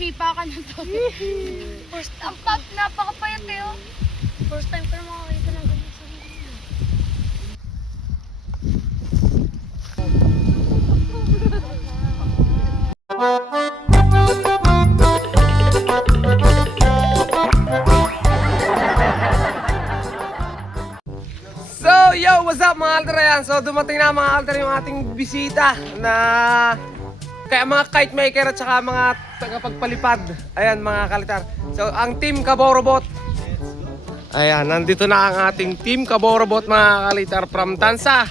Sipa ka na to. First, ang pop, napakapayat eh oh. First time ko na makakita ng ganyan sa mga. So, yo, what's up mga alter? Ayan, so dumating na mga alter yung ating bisita na kaya mga kite maker at saka mga tagapagpalipad. Ayan mga kalitar. So, ang team Kaborobot. Ayan, nandito na ang ating team Kaborobot mga kalitar from Tansa.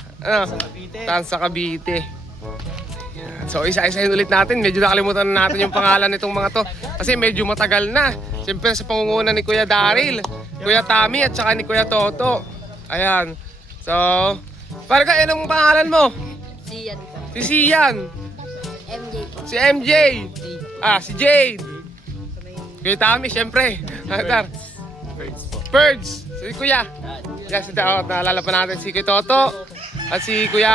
Tansa, Cavite. Ayan, so, isa-isahin ulit natin. Medyo nakalimutan na natin yung pangalan nitong mga to. Kasi medyo matagal na. Siyempre sa pangunguna ni Kuya Daryl, Kuya Tommy at saka ni Kuya Toto. Ayan. So, para ka, anong pangalan mo? Siyan po. Si Sian. MJ po. Si MJ. Si Jade. Kuya Tommy, syempre. Birds. Si Kuya. Yeah, si naalala pa natin si Kuya Toto. At si Kuya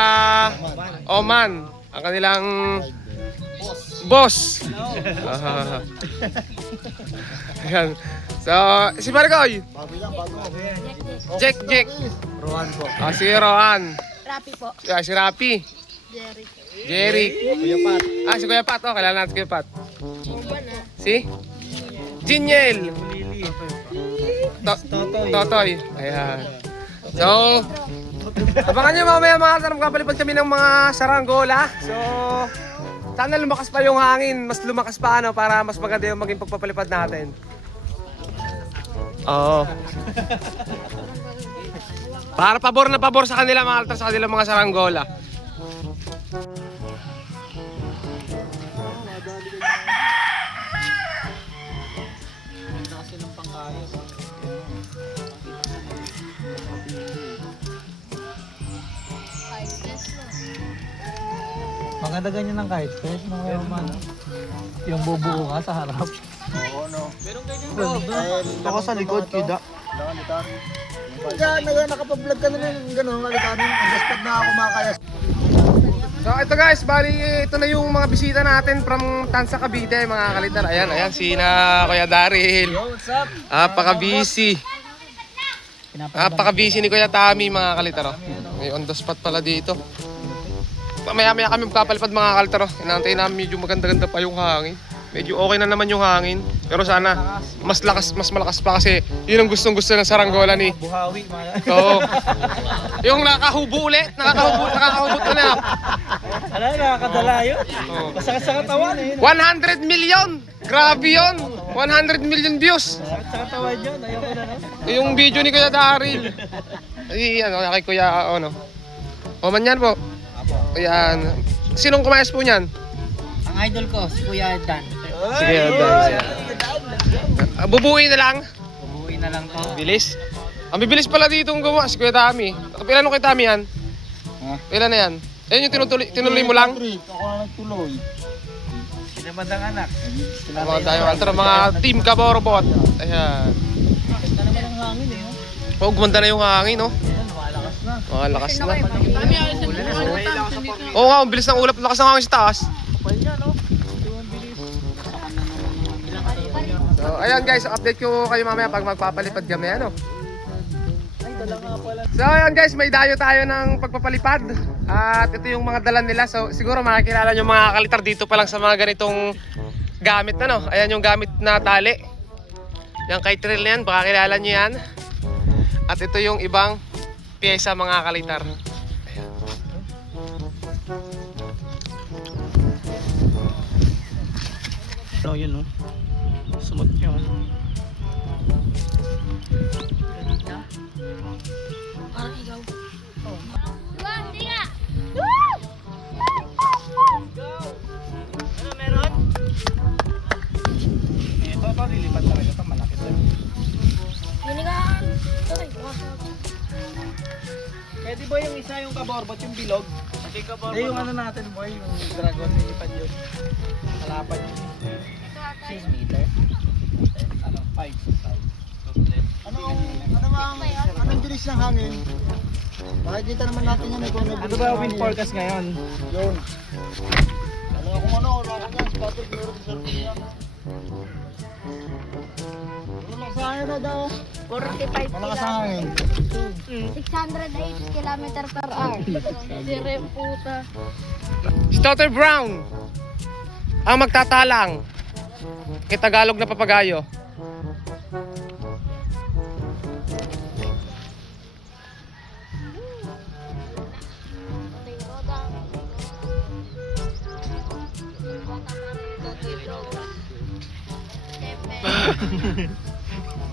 Oman. Ang kanilang boss. Ayan. So, si Margoy. Jack. Rohan po. Si Rohan. Rapi po. Si Rapi. Jerry. Kuya Pat. Si Kuya Pat. Kailangan natin si Kuya Pat. Iban ah. Si? Jiniel. Lili. Totoy. Ayan. So, abangan nyo mamaya mga altar. Magpapalipad kami ng mga saranggola. So, sana lumakas pa yung hangin. Mas lumakas pa para mas maganda yung maging pagpapalipad natin. Oo. Para pabor na pabor sa kanila mga altar, sa kanila mga saranggola. Maganda ganyan ng kahit fish nung yung bubuo ka sa harap. Oo, no. Meron ganyan. Ako sa likod, kida. Nakapag-vlog ka na rin, gano'n, alitanin. Ang gaspad na ako makakaya. So ito guys, bali ito na yung mga bisita natin from Tansa, Cavite mga kalitar. Ayan, sina Kuya Daryl. What's up? Napaka-busy. Napaka-busy ni Kuya Tommy mga kalitar. May on the spot pala dito. Maya-maya kami magpapalipad mga kalitar. Inaantay namin medyo maganda-ganda pa yung hangin. Medyo okay na naman yung hangin. Pero sana mas malakas pa kasi yun ang gustong-gusto ng saranggola ni. Buhawi, mga. Oo. Yung nakahubo ulit. Nakakahubot ka na. Ala, nakakadala yun. Oo. Masakit sa katawan eh. 100 million! Grabe yun! 100 million views! Masakit sa katawan yun. Ayoko na no. Yung video ni Kuya Daryl. Ay, kay Kuya, Oman yan po. Ayan. Sinong kumayas po niyan? Ang idol ko, si Kuya Dan. Sige, bubuin na lang. Bubuin na lang to. Bilis. Ang bibilis pala dito ang gumawa si Kuya Tommy. Ilan kay Tommy yan? Ilan na yan? Ayun yung tinuloy mo lang? Ako na nagtuloy. Sinabandang anak. Mga tayo, mga team Kaborobot. Ayan. Ganda naman ang hangin eh. Gumanda na yung hangin, no? Malakas na. Malakas na. Oo nga, ang bilis ng ulap. Lakas ng hangin sa taas. Kapal niya no. So, ayan guys, update ko kayo mamaya pag magpapalipad kami, So, ayan guys, may dayo tayo ng pagpapalipad. At ito yung mga dala nila. So, siguro makikilala nyo mga kalitar dito pa lang sa mga ganitong gamit, Ayan yung gamit na tali. Yung kite reel na yan, baka kilala nyo yan. At ito yung ibang pyesa mga kalitar. Oh, yun no. Sumot niyo. Parang ikaw. Ano meron? Ito lilipat talaga ito. Malaki to. Hinigaan. Okay. Pwede ba yung isa yung kaborbot, yung bilog? Kasi kaborbot. Yung ano natin boy, yung dragon, nilipad yun. Kalapan yun. 6 meter? Ano? 5. Anong bilis ng hangin? Makikita naman natin yan. Ano ba wind forecast ngayon? Yun. Ano kung ano, wala ka yan. Spotted meron sa Malakas hangin na daw. 45 Malakas hangin. 608 km per hour. Sire puta. Stotter Brown ang magtatalang kay Tagalog na papagayo.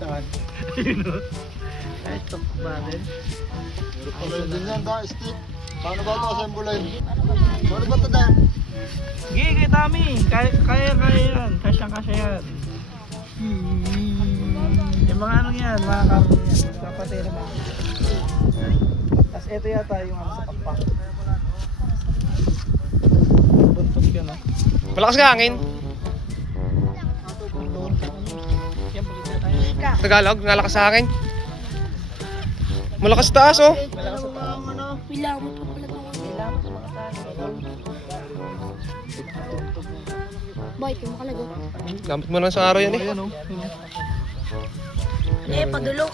Saan? Ay, top ba din? Pala din yan, da, stick. Paano ba ito assemblein? Paano ba ito, da? Gigi, Tami. Kaya yan. Kasyang-kasya yan. Yung mga ano yan, mga karton yan. Kapatay naman. Tapos ito yata yung ano sa pakpak. Buntot yun, no? Malakas ka hangin. Yan, balik na tayo. Tagalog, nalakas sa hangin. Malakas taas oh. Malakas sa taas. Bilang mo pa pala ito. Kailangan sa mga tayo. Boy, kumakalago. Gamit mo lang sa araw yan eh. Ayan, no? Eh, padulo.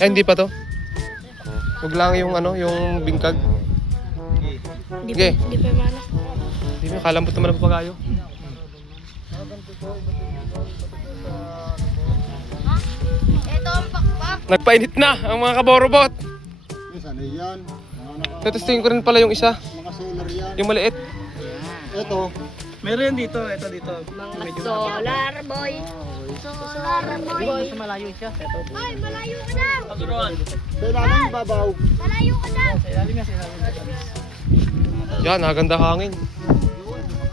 Ay, hindi pa to. Huwag lang yung ano, yung bingkag. Sige. Hindi pa mana. Hindi mo, kalambot naman ang papagayo. Ito ang pakpak. Nagpainit na ang mga kaborobot. Yes, ano yan? Tetestingin ko rin pala yung isa. Mga solar yan. Yung maliit. Ito. Meron yan dito. Ito dito. Medyo Solar boy. Solar boy. Mas malayo siya. Ito. Ay, malayo ka na. Sa ilalim, babaw. Malayo ka na. Sa ilalim yan. Sa ilalim yan. Yan, naganda hangin.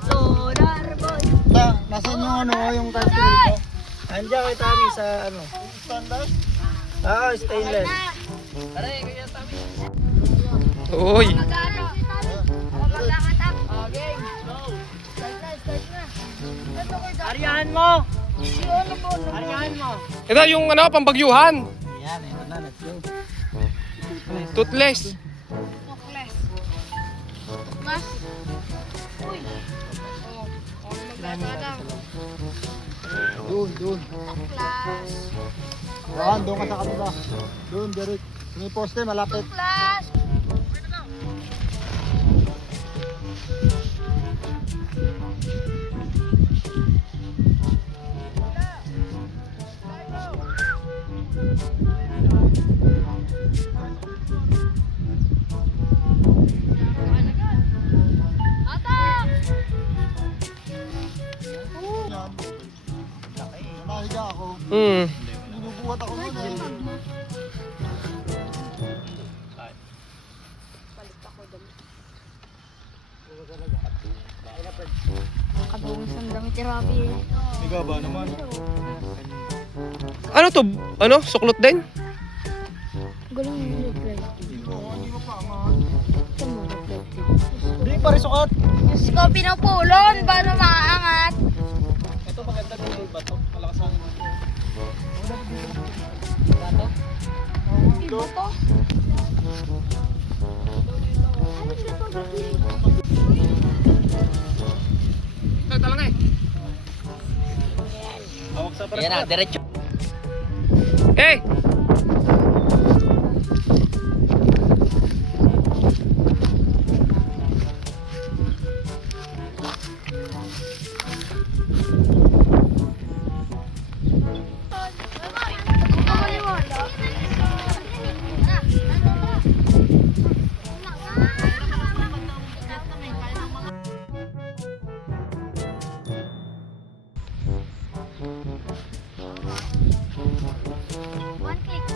Solar boy. Da, nasan yung ano, yung country ko? Andiyan kay Tami sa ano. Standard? Ah, stainless. Uy. Magano? Ako magkakatak. Okay. Start na. Ito ko ito. Ariyahan mo! Si ano mo? Ariyahan mo! Ito yung ano, pambagyuhan. Ayan, ito na. Let's go. Toothless. Tukles. Tuklas. Uy. Oh, ako magkakatak. Doon. Tuklas. Doon ka sa kabila. Doon, Derek. May poste, malapit. Tuklas. Atak! Yan. Nahiga ako. Binubuhat ako nun eh. Kabungis ng damit therapy. Higa ba naman? Ano to? Ano? Suklot din? Gulang yung reflect. Hindi ko pa, ma. Ito mo reflect. Hindi pa rin sukat. Diyos ko, pinupulon. Paano maaangat? Ito maganda dito ba ito? Malakas ang Ibo to. Ito lang eh. hawak sa Ayan na, diretso. Hey!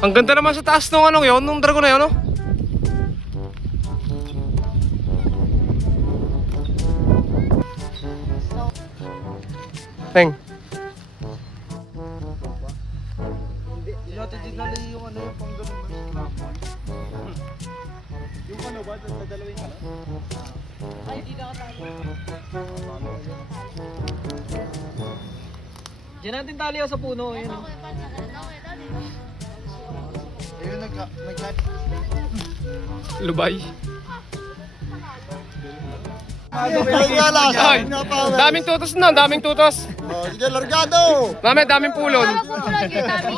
Ang ganda naman sa taas nung ano yun, nung dragon na yun, no? Teng. Hindi natin dinali yung ano yung pang ganun mo. Yung ano ba? Dadalawin ka lang? Ay, di na ako tayo. Diyan natin tali sa puno. Ayan. Ayun, nag-cut. Lubay. Ay, daming tutos na, daming tutos. Sige, largado! Mami, daming pulon. Ano po lagi dami?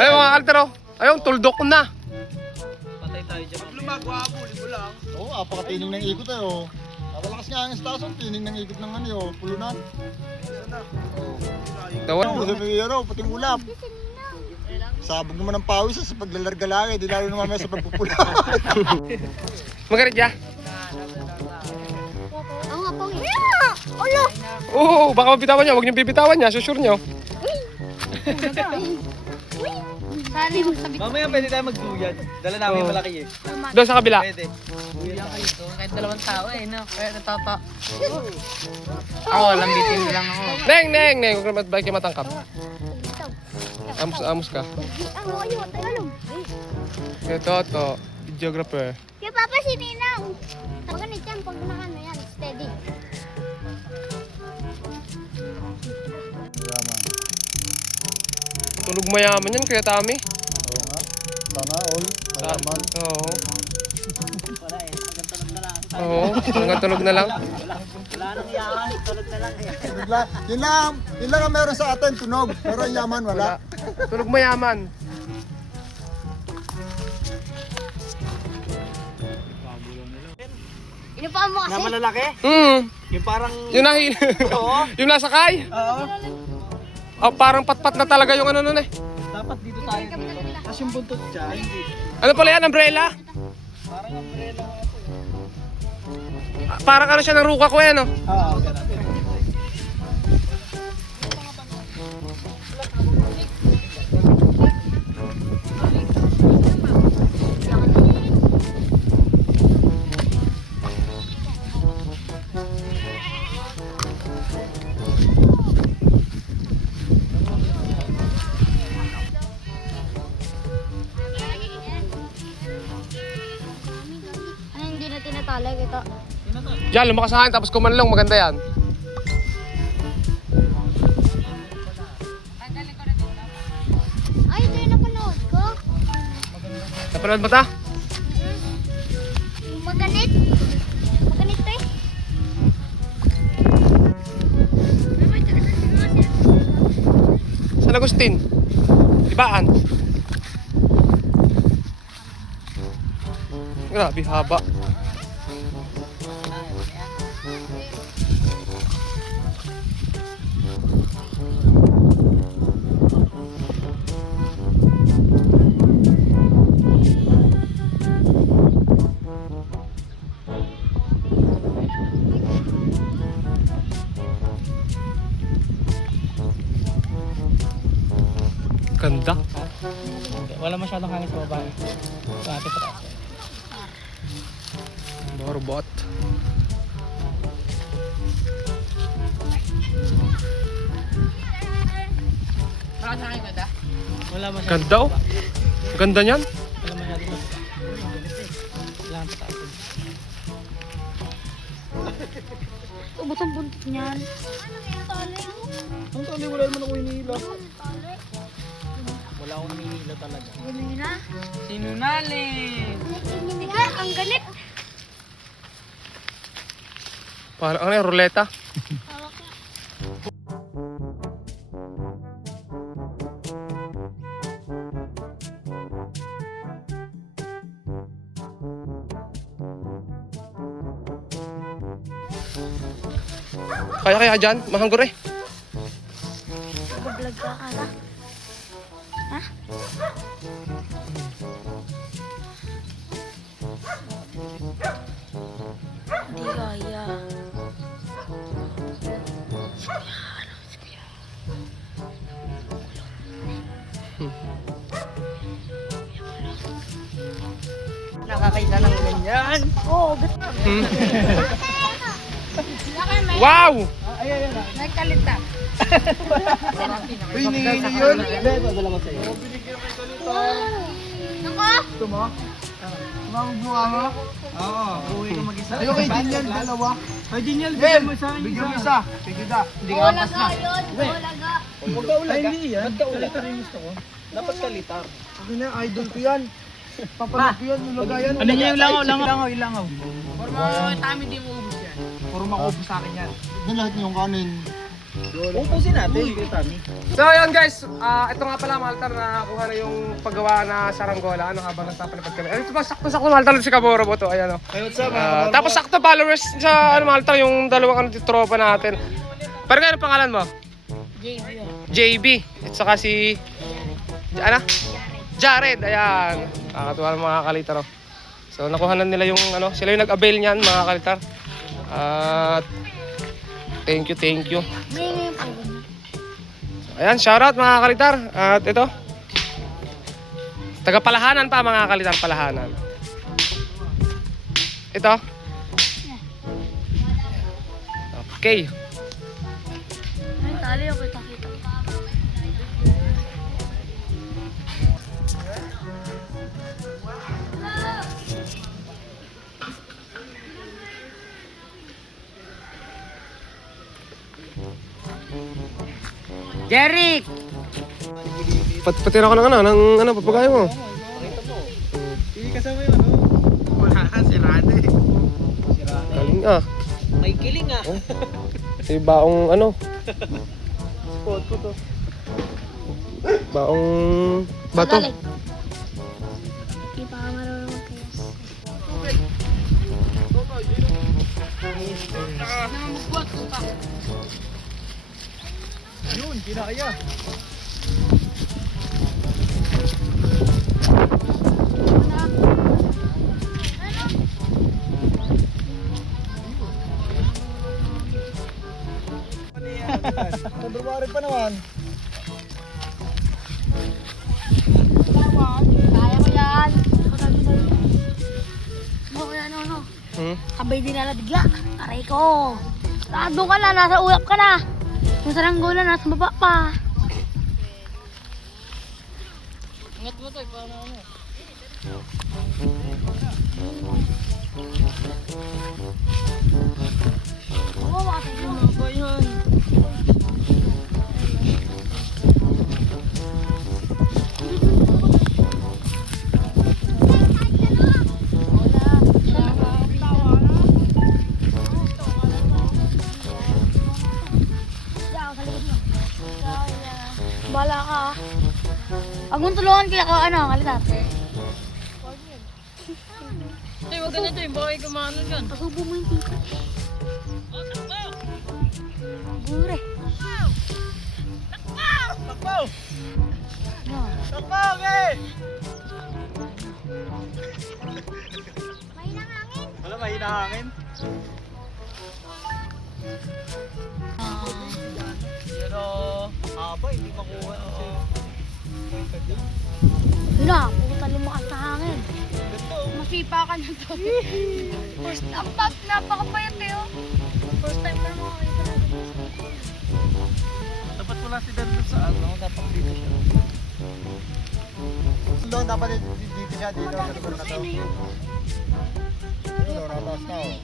Ayun mga kaltero. Ayun, tuldok ko na. Patay tayo dyan. Pag lumagwabuli mo lang. Oo, apakatining ng ikot eh, oh. Napalakas nga ang stasyon, tining ng ikot ng ano, oh, pulunan. Tawan. Gusto mo yun, pating ulap. Sabog naman ng pawis sa paglalarga-lagi, di lalo naman sa pagpupula. Magarit ya. Ang nga pong ulo. Oo, baka mabitawan niya. Huwag niyo bibitawan niya. Susure niyo. Sana yung magsabi. Mamaya pwede tayo magduyad. Dala namin yung malaki eh. Doon sa kabila. Pwede. Kahit 2 tao eh, no? Kaya natata. Ako, lambitin lang ako. Neng. Huwag naman baik kayo matangkap. Amos ka. Ang ngayon, tagalog. Ito. Videographer. Kaya papa si Ninang. Pag ganit yan, pag nakano yan, steady. Tulog mayaman yan, Kuya Tami. Oo nga, sana all, mayaman. Oo. Oo, hanggang tulog na lang. Bigla, yun lang ang meron sa atin, tunog. Pero ang yaman, wala. Tulog mayaman. Inupahan mo kasi. Na malalaki? Yung parang... Yung nahin. Yung nasakay. Oo. Oh, parang patpat na talaga yung ano nun eh. Dapat dito tayo dito. Tapos yung buntot dyan. Ano pala yan? Umbrella? Parang umbrella. Parang ano siya ng ruka ko yan, oh. Oo, ganun. Ano hindi na tinatalag ito? Yan, lumakas sa akin tapos kumanlong. Maganda yan. Ay, ito yung napanood ko. Napanood mo ta? Maganit. Maganit to eh. San Agustin. Libaan. Grabe, haba. Ganda. Wala masyadong hangin sa baba. Sa ating pataas. Borbot. Baka sa akin ganda? Wala masyadong. Ganda, oh. Ganda niyan. Wala masyadong. Wala ang pataas. Ubot ang buntot niyan. Ang tali, wala naman ako hinihila. Wala akong hinihila talaga. Ganun na. Sinunalin! Tiga, ang ganit. Parang ano yung ruleta. Kaya dyan, mahanggur eh. Nag-vlog ka kala. Ha? Hindi kaya. Nakakita ng ganyan. Oo, Hmm. Wow! Nagkalita. Uy, ningin yun. Hindi, ito dala ko sa'yo. Gusto mo? Mamugbuka mo? Oo, uwi ka mag-isa. Ayun kay Dinian, dalawa. Ay, Daniel, bigyan mo sa akin. Bigyan mo isa. Sige ka. Hindi ka Wala apas na. ka yun. Wala ka. Huwag ka ulaga. Ay, hindi yan. Ba't ka ulaga? Kalitar yung gusto ko. Dapat kalitar. Ako na, idol ko yan. Papanood ko yan, yung lagayan. Ano niya yung langaw? Langaw. For mga tami di mo ubus yan. Puro makupo sa akin yan. Yan lahat yung kanin. Upusin natin, kita ni. So ayun guys, ito nga pala mga altar na kuha na yung paggawa na saranggola. Ano habang nagpapalipad kami. Ito pa sakto-sakto mga altar si Kaborobo to. Ayan o. Hey, what's up, Tapos sakto followers sa ano mga altar yung dalawang tropa natin. Pero ano pangalan mo? JB yun. JB. At saka si... Ano? Jared. Ayan. Nakakatuwa ng mga kalitar. Oh. So nakuha na nila yung ano. Sila yung nag-avail niyan mga kalitar. At... thank you. Ngayon pa rin. Ayan, shoutout mga kalitar. At ito. Taga-Palahanan pa mga kalitar, Palahanan. Ito. Okay. Ay, tali ako kita-kita. Jeric! Patira ko ng ano, papagay mo. Hindi kasama yung ano. Wala na, sirada eh. Galing ah. May kiling ah. May baong ano, Spot ko to. baong bato. Galing. Di pa ka marunong mag-kayas. Yun, kinakaya. February pa naman. Kaya ko yan. Ano. Sabay din nila bigla. Aray ko. Doon ka na, nasa ulap ka na. Yung saranggola, nasa baba pa. Ingat mo to, paano ano? Oo, makasay mo. Ba yan? Bala ka. Huwag mong tulungan kaya ka, kalitar. Ay, wag ganito yung baka kumano dyan. Pasubo mo yung tita. Gure. Takbo! No. Takbo, okay! Wala, mahina hangin. Pero, haba, hindi makuha na siya. Yun na, puta lumakas na hangin. Ganito. Masipa ka na to. First, napakapayat eh oh. First time pero makakita na dito. Dapat wala si Dan doon sa ano, dapat dito siya. Doon, dapat dito siya, dito sa lugar na to. Ano, nataas na oh.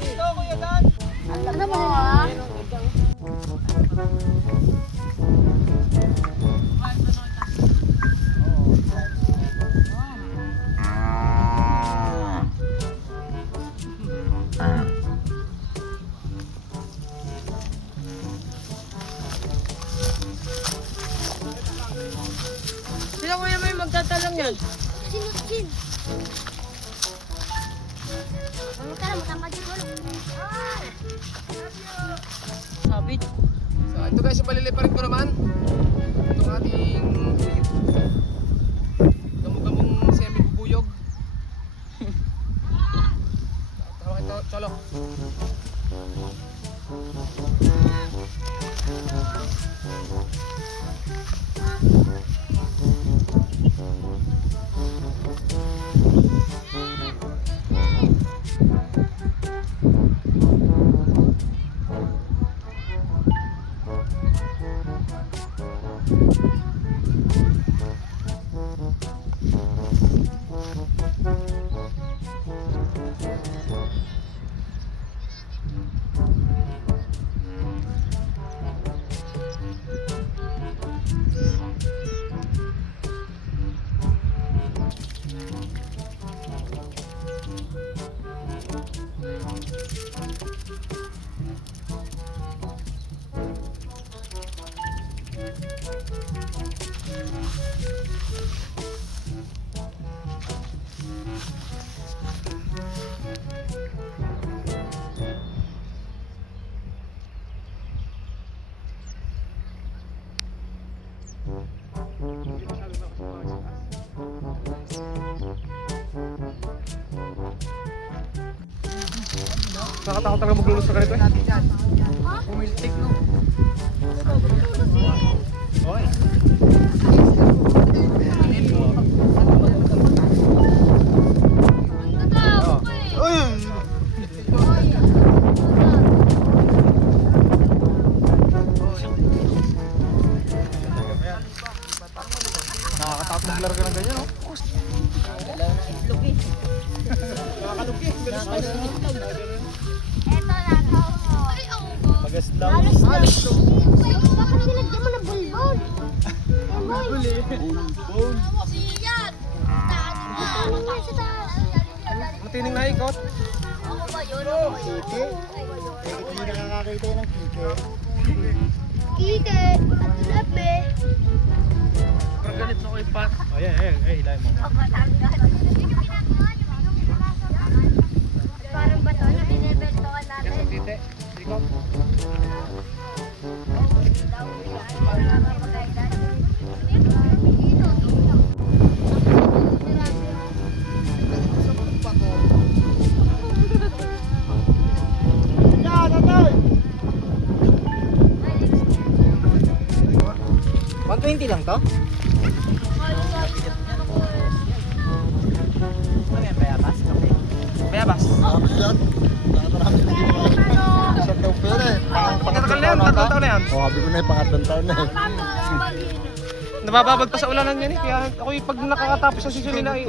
Dito, Kuya Dan! Ano mo ha? Sila kuya may magtatalang yan. Sinutsin. Ano ka na, matangkad yung gulo. Sabit. So ito guys, yung paliliparin ko naman. Itong ating gamong-gamong semi-bubuyog. Tawag ito, cholo. Nakatakot talaga maglulus sa ganito eh. Pumiltik no. Okay. Nakakatakot maglaro ka ng ganyan, no? Eto na, ay, Magaslaw. Bakit nilagyan mo na bulbol? Bulbol. Yan! Ano tayo sa taas? Matining na ikot. Ako ba yun? Kike. Hindi nakakakita yun ng kike. Kike! At labi! Parang galit na ko yung pat. Oh, yeah, hilahin mo. Parang bato na binibentokan natin. Tite, sikop. Yan, atay! 120 lang to? Ano yan, bayabas? Okay. Bayabas. Tapos yan. Nakatarami na din ako. Isang daw pera eh. Tagal na yan, tatlong taon na yan. Oo, sabi ko na yung pangatlong taon na eh. Nabababad pa sa ulanan yan eh. Kaya ako yung pag nakakatapos sa season nila eh.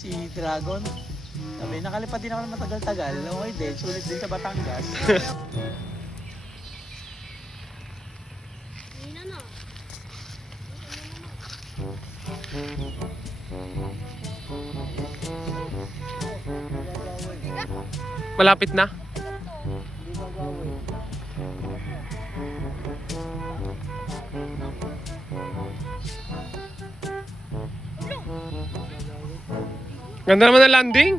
Si Dragon. Sabi, nakalipad din ako ng matagal-tagal. Okay din, sulit din sa Batangas. Malapit na. Ganda naman ang landing.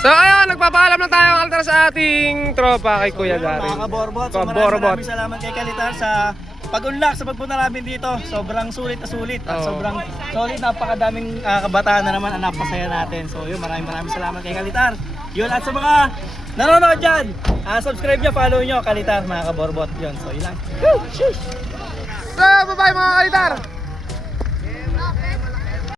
So ayun, nagpapaalam na tayo ang altar sa ating tropa kay Kuya Gary. Mga kaborbot, so maraming salamat kay Kalitar sa pag-unlock sa pagpunta namin dito. Sobrang sulit na sulit at sobrang solid. Napakadaming kabataan na naman ang napasaya natin. So yun, maraming salamat kay Kalitar. Yun, at sa mga nanonood dyan, subscribe nyo, follow nyo Kalitar mga kaborbot. Yun, so yun lang. So bye bye mga Kalitar!